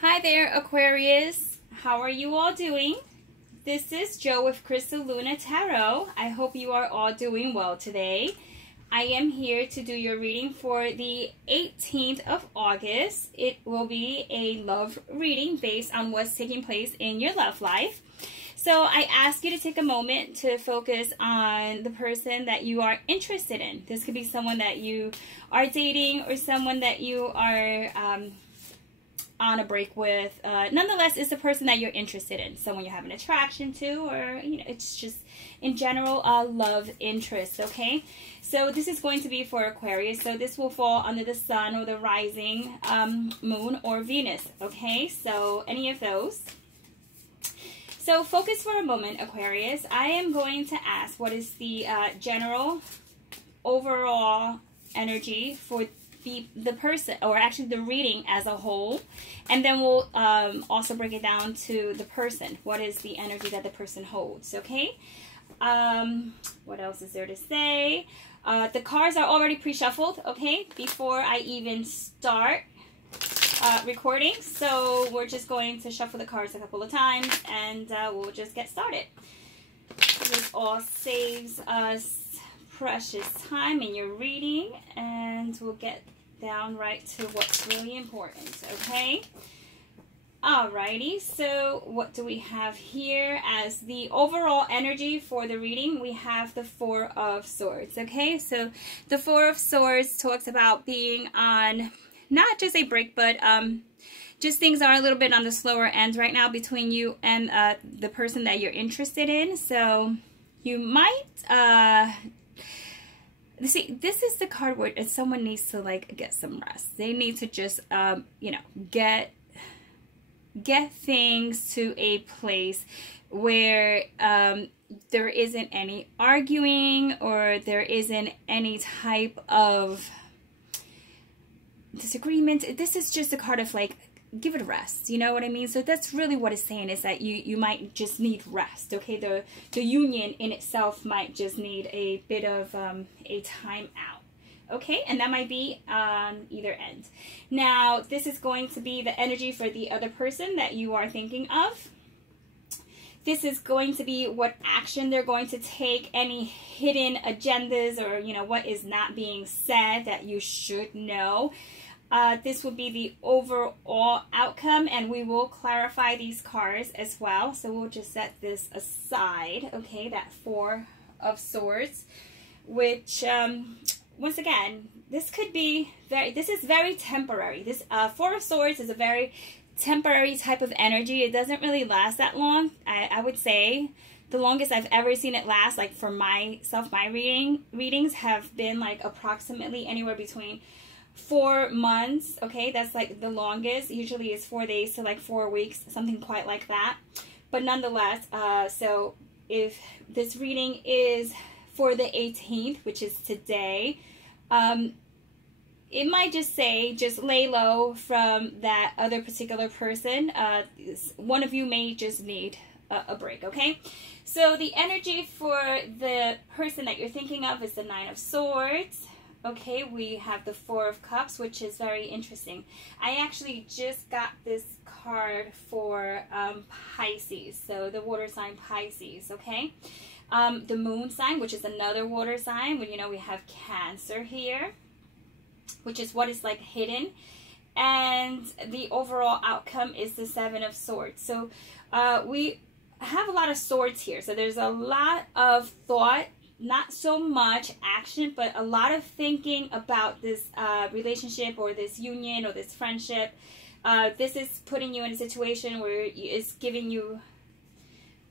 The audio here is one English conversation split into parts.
Hi there, Aquarius. How are you all doing? This is Jo with Crystal Luna Tarot. I hope you are all doing well today. I am here to do your reading for the 18th of August. It will be a love reading based on what's taking place in your love life. So I ask you to take a moment to focus on the person that you are interested in. This could be someone that you are dating or someone that you are on a break with. Nonetheless, it's the person that you're interested in, someone you have an attraction to, or it's just in general a love interest. Okay, so this is going to be for Aquarius, so this will fall under the sun or the rising moon or Venus. Okay, so any of those. So focus for a moment, Aquarius. I am going to ask what is the general overall energy for the person, or actually the reading as a whole, and then we'll also break it down to the person. What is the energy that the person holds? Okay, what else is there to say? The cards are already pre-shuffled, okay, before I even start recording, so we're just going to shuffle the cards a couple of times and we'll just get started. This all saves us precious time in your reading, and we'll get down right to what's really important. Okay, alrighty, so what do we have here as the overall energy for the reading? We have the Four of Swords. Okay, so the Four of Swords talks about being on not just a break, but just things are a little bit on the slower end right now between you and the person that you're interested in. So you might see, this is the card where someone needs to like get some rest. They need to just get things to a place where there isn't any arguing, or there isn't any type of disagreement. This is just a card of like, give it a rest, you know what I mean? So that's really what it's saying, is that you might just need rest. Okay, the union in itself might just need a bit of a time out. Okay, and that might be on either end. Now this is going to be the energy for the other person that you are thinking of. This is going to be what action they're going to take, any hidden agendas, or what is not being said that you should know. This will be the overall outcome, and we will clarify these cards as well. So we'll just set this aside. Okay, that Four of Swords, which once again, this could be this is very temporary. This Four of Swords is a very temporary type of energy. It doesn't really last that long. I would say the longest I've ever seen it last, like for myself, my readings have been like approximately anywhere between 4 months. Okay, that's like the longest. Usually it's 4 days to like 4 weeks, something quite like that. But nonetheless, so if this reading is for the 18th, which is today, it might just say, just lay low from that other particular person. One of you may just need a break. Okay, so the energy for the person that you're thinking of is the Nine of Swords. Okay, we have the Four of Cups, which is very interesting. I actually just got this card for Pisces, so the water sign Pisces. Okay, the moon sign, which is another water sign. We have Cancer here, which is what is like hidden, and the overall outcome is the Seven of Swords. So we have a lot of swords here, so there's a lot of thought, not so much action, but a lot of thinking about this relationship, or this union, or this friendship. This is putting you in a situation where it's giving you,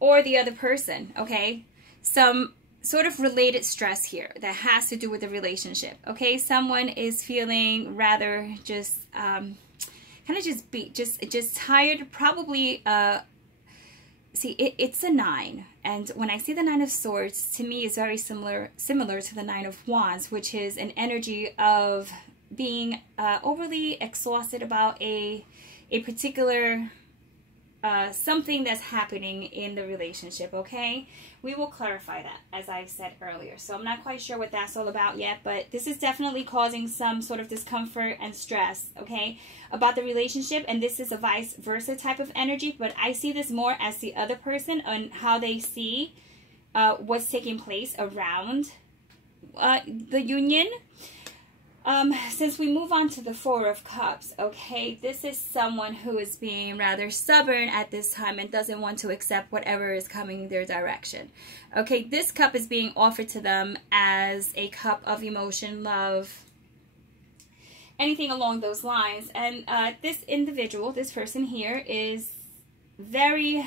or the other person, okay, some sort of related stress here that has to do with the relationship. Okay, someone is feeling rather just kind of just beat, just tired, probably. See, it's a 9, and when I see the Nine of Swords, to me is very similar to the Nine of Wands, which is an energy of being overly exhausted about a particular something that's happening in the relationship, okay? We will clarify that, as I said earlier. So I'm not quite sure what that's all about yet, but this is definitely causing some sort of discomfort and stress, okay, about the relationship. And this is a vice versa type of energy, but I see this more as the other person and how they see what's taking place around the union. Since we move on to the Four of Cups, okay, this is someone who is being rather stubborn at this time and doesn't want to accept whatever is coming their direction. Okay, this cup is being offered to them as a cup of emotion, love, anything along those lines. And this individual, this person here, is very,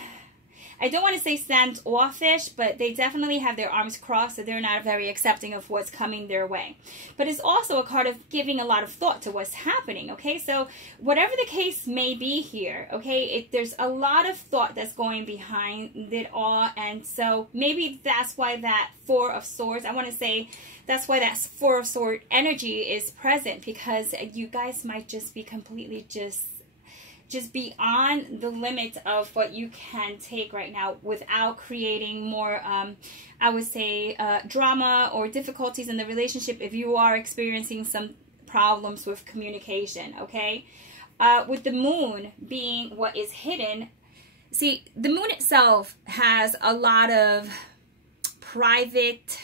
I don't want to say standoffish, but they definitely have their arms crossed, so they're not very accepting of what's coming their way. But it's also a card of giving a lot of thought to what's happening, okay? So whatever the case may be here, okay, there's a lot of thought that's going behind it all, and so maybe that's why that Four of Swords, I want to say that's why that Four of Swords energy is present, because you guys might just be completely just beyond the limit of what you can take right now without creating more, I would say, drama or difficulties in the relationship if you are experiencing some problems with communication, okay? With the moon being what is hidden, see, the moon itself has a lot of private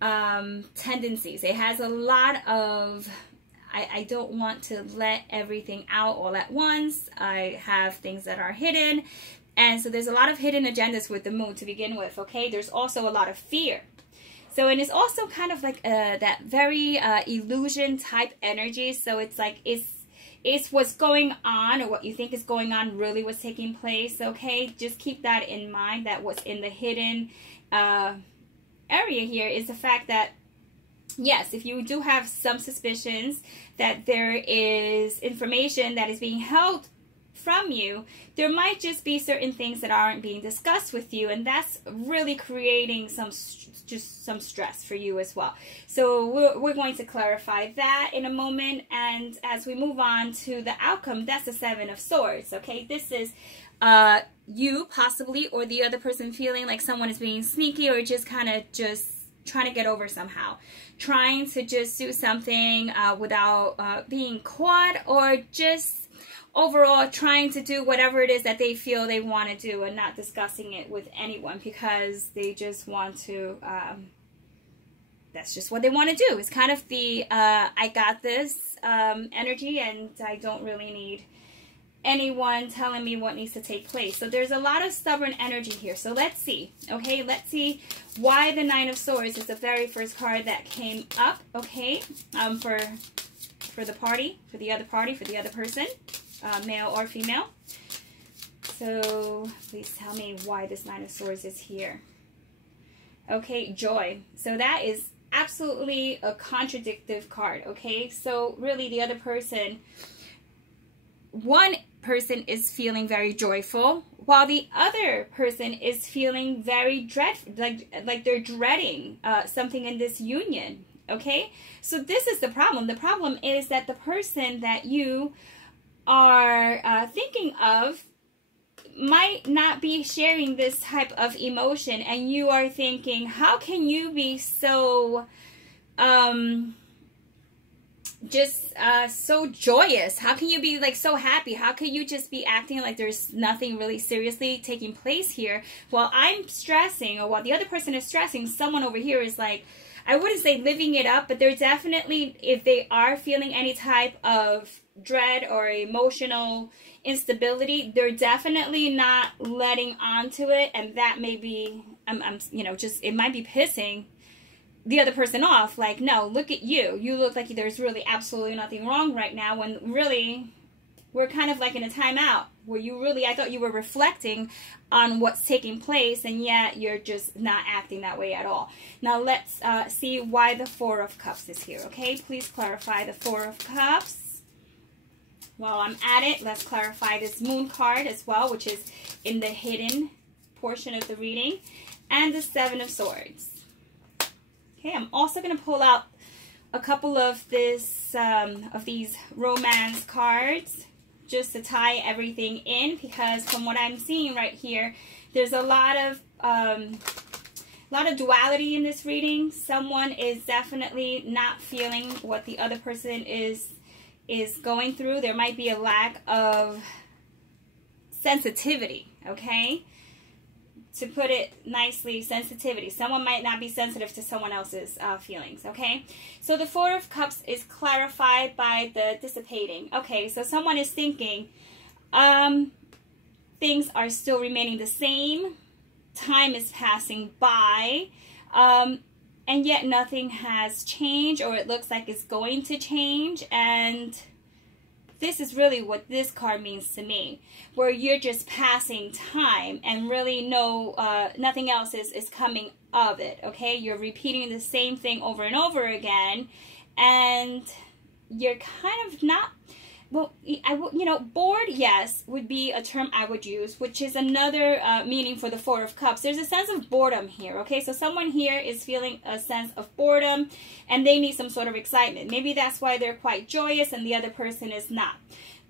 tendencies. It has a lot of... I don't want to let everything out all at once. I have things that are hidden. And so there's a lot of hidden agendas with the moon to begin with, okay? There's also a lot of fear. So, and it's also kind of like that very illusion type energy. So it's like, it's what's going on, or what you think is going on really what's taking place, okay? Just keep that in mind, that what's in the hidden area here is the fact that, yes, if you do have some suspicions that there is information that is being held from you, there might just be certain things that aren't being discussed with you, and that's really creating some stress for you as well. So we're going to clarify that in a moment, and as we move on to the outcome, that's the Seven of Swords, okay? This is you possibly, or the other person, feeling like someone is being sneaky, or just kind of just trying to get over somehow, trying to just do something without being caught, or just overall trying to do whatever it is that they feel they want to do and not discussing it with anyone because they just want to, that's just what they want to do. It's kind of the I got this energy, and I don't really need anyone telling me what needs to take place. So there's a lot of stubborn energy here. So let's see, okay? Let's see why the Nine of Swords is the very first card that came up, okay? For the party, for the other party, for the other person, male or female. So please tell me why this Nine of Swords is here. Okay, joy. So that is absolutely a contradictive card, okay? So really the other person, one person is feeling very joyful, while the other person is feeling very dreadful, like they're dreading something in this union, okay? So this is the problem. The problem is that the person that you are thinking of might not be sharing this type of emotion, and you are thinking, how can you be so so joyous? How can you be like so happy? How can you just be acting like there's nothing really seriously taking place here while I'm stressing, or while the other person is stressing? Someone over here is like, I wouldn't say living it up, but they're definitely, if they are feeling any type of dread or emotional instability, they're definitely not letting on to it, and that may be, you know, just, it might be pissing the other person off. Like, no, look at you. You look like there's really absolutely nothing wrong right now, when really we're kind of like in a timeout where you really, I thought you were reflecting on what's taking place, and yet you're just not acting that way at all. Now let's see why the Four of Cups is here, okay? Please clarify the Four of Cups. While I'm at it, let's clarify this Moon card as well, which is in the hidden portion of the reading, and the Seven of Swords. Okay, I'm also going to pull out a couple of these romance cards just to tie everything in, because from what I'm seeing right here, there's a lot of duality in this reading. Someone is definitely not feeling what the other person is going through. There might be a lack of sensitivity, okay? To put it nicely, sensitivity. Someone might not be sensitive to someone else's feelings, okay? So the Four of Cups is clarified by the dissipating. Okay, so someone is thinking, things are still remaining the same. Time is passing by, and yet nothing has changed, or it looks like it's going to change. And this is really what this card means to me, where you're just passing time and really nothing else is coming of it, okay? You're repeating the same thing over and over again, and you're kind of not, well, bored, yes, would be a term I would use, which is another meaning for the Four of Cups. There's a sense of boredom here, okay? So someone here is feeling a sense of boredom, and they need some sort of excitement. Maybe that's why they're quite joyous and the other person is not.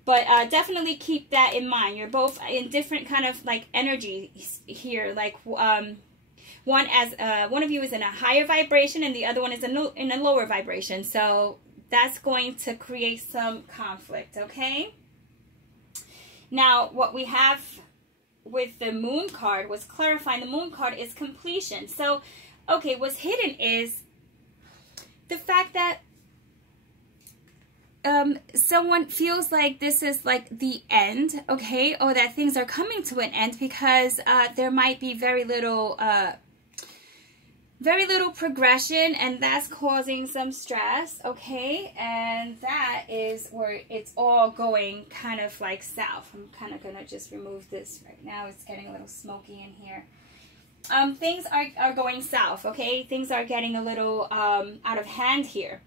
But definitely keep that in mind. You're both in different kind of like energies here. Like one of you is in a higher vibration and the other one is in a lower vibration. So that's going to create some conflict, okay? Now, what we have with the Moon card was clarifying. The Moon card is completion. So, okay, what's hidden is the fact that someone feels like this is like the end, okay? Or that things are coming to an end, because there might be very little progression, and that's causing some stress, okay? And that is where it's all going kind of like south. I'm kind of gonna just remove this right now. It's getting a little smoky in here. Things are going south, okay? Things are getting a little out of hand here,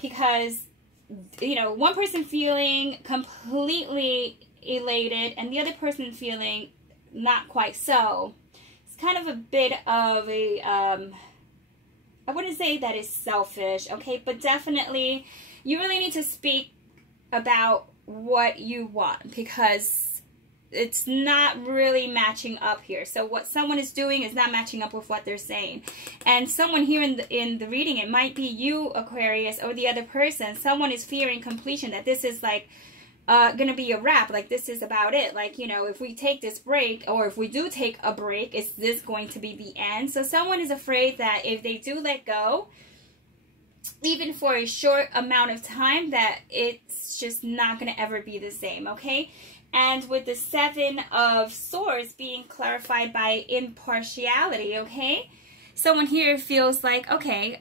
because one person feeling completely elated and the other person feeling not quite so. Kind of a bit of a I wouldn't say that is selfish, okay, but definitely you really need to speak about what you want, because it's not really matching up here. So what someone is doing is not matching up with what they're saying. And someone here in the reading, it might be you, Aquarius, or the other person. Someone is fearing completion, that this is like gonna be a wrap, like this is about it, like if we take this break, or if we do take a break, is this going to be the end? So someone is afraid that if they do let go, even for a short amount of time, that it's just not gonna ever be the same, okay? And with the Seven of Swords being clarified by impartiality, okay, someone here feels like, okay,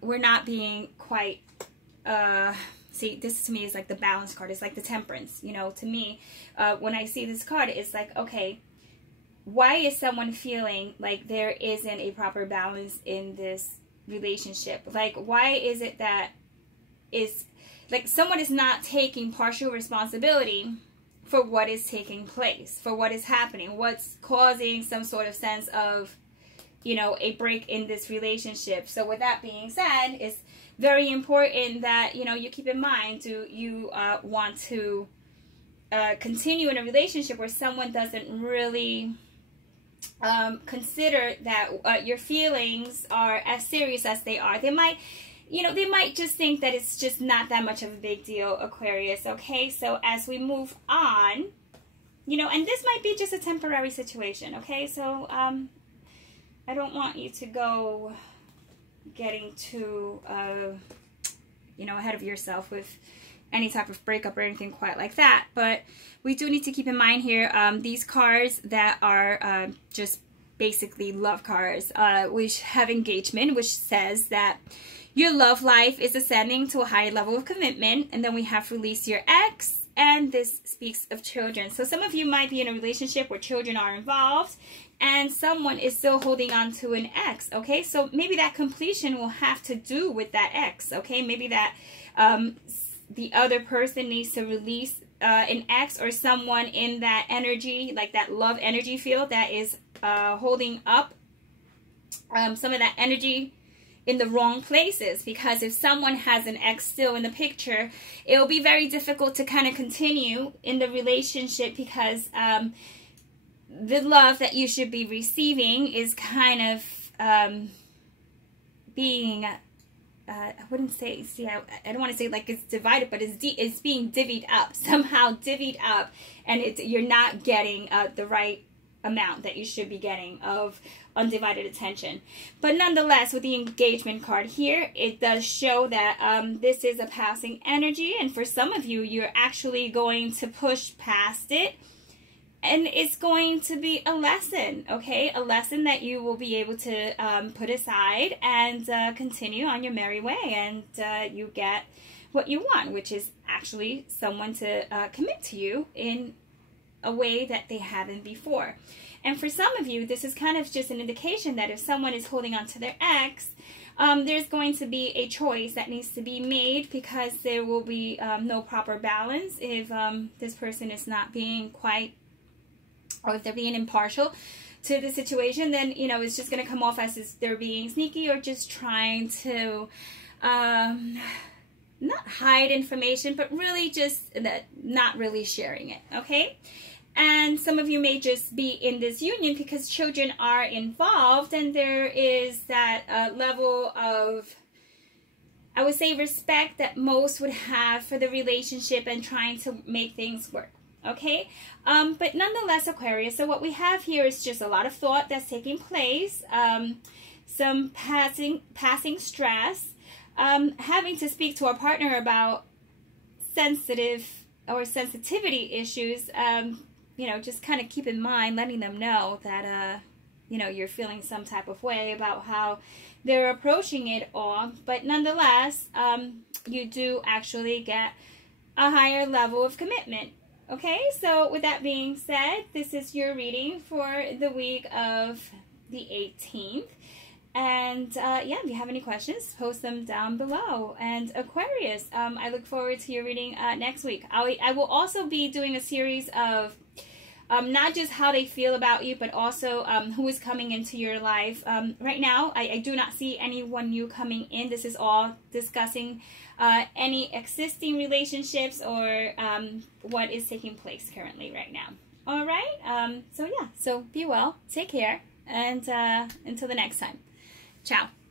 we're not being quite see, this to me is like the balance card. It's like the Temperance. To me, when I see this card, it's like, okay, why is someone feeling like there isn't a proper balance in this relationship? Like, why is it that is like someone is not taking partial responsibility for what is taking place, for what is happening, what's causing some sort of sense of, a break in this relationship? So with that being said, it's very important that, you keep in mind, do you want to continue in a relationship where someone doesn't really consider that your feelings are as serious as they are? They might, they might just think that it's just not that much of a big deal, Aquarius, okay? So as we move on, and this might be just a temporary situation, okay? So I don't want you to go getting too, ahead of yourself with any type of breakup or anything quite like that. But we do need to keep in mind here, these cards that are just basically love cards, which have engagement, which says that your love life is ascending to a higher level of commitment. And then we have release your ex, and this speaks of children. So some of you might be in a relationship where children are involved, and someone is still holding on to an ex, okay? So maybe that completion will have to do with that ex, okay? Maybe that the other person needs to release an ex or someone in that energy, like that love energy field that is holding up some of that energy in the wrong places, because if someone has an ex still in the picture, it'll be very difficult to kind of continue in the relationship, because the love that you should be receiving is kind of being I wouldn't say, see, I don't want to say like it's divided, but it's being divvied up, somehow divvied up, and you're not getting the right amount that you should be getting of undivided attention. But nonetheless, with the engagement card here, it does show that this is a passing energy, and for some of you, you're actually going to push past it, and it's going to be a lesson, okay? A lesson that you will be able to put aside and continue on your merry way, and you get what you want, which is actually someone to commit to you in a way that they haven't before. And for some of you, this is kind of just an indication that if someone is holding on to their ex, there's going to be a choice that needs to be made, because there will be no proper balance if this person is not being quite, or if they're being impartial to the situation. Then, you know, it's just going to come off as if they're being sneaky, or just trying to not hide information, but really just not really sharing it, okay? And some of you may just be in this union because children are involved, and there is that level of, I would say, respect that most would have for the relationship and trying to make things work. Okay, but nonetheless, Aquarius, so what we have here is just a lot of thought that's taking place, some passing stress, having to speak to our partner about sensitive or sensitivity issues. You know, just kind of keep in mind, letting them know that, you know, you're feeling some type of way about how they're approaching it all. But nonetheless, you do actually get a higher level of commitment. Okay, so with that being said, this is your reading for the week of the 18th. And yeah, if you have any questions, post them down below. And Aquarius, I look forward to your reading next week. I will also be doing a series of not just how they feel about you, but also who is coming into your life. Right now, I do not see anyone new coming in. This is all discussing any existing relationships or what is taking place currently right now. All right? So yeah, so be well, take care, and until the next time. Ciao.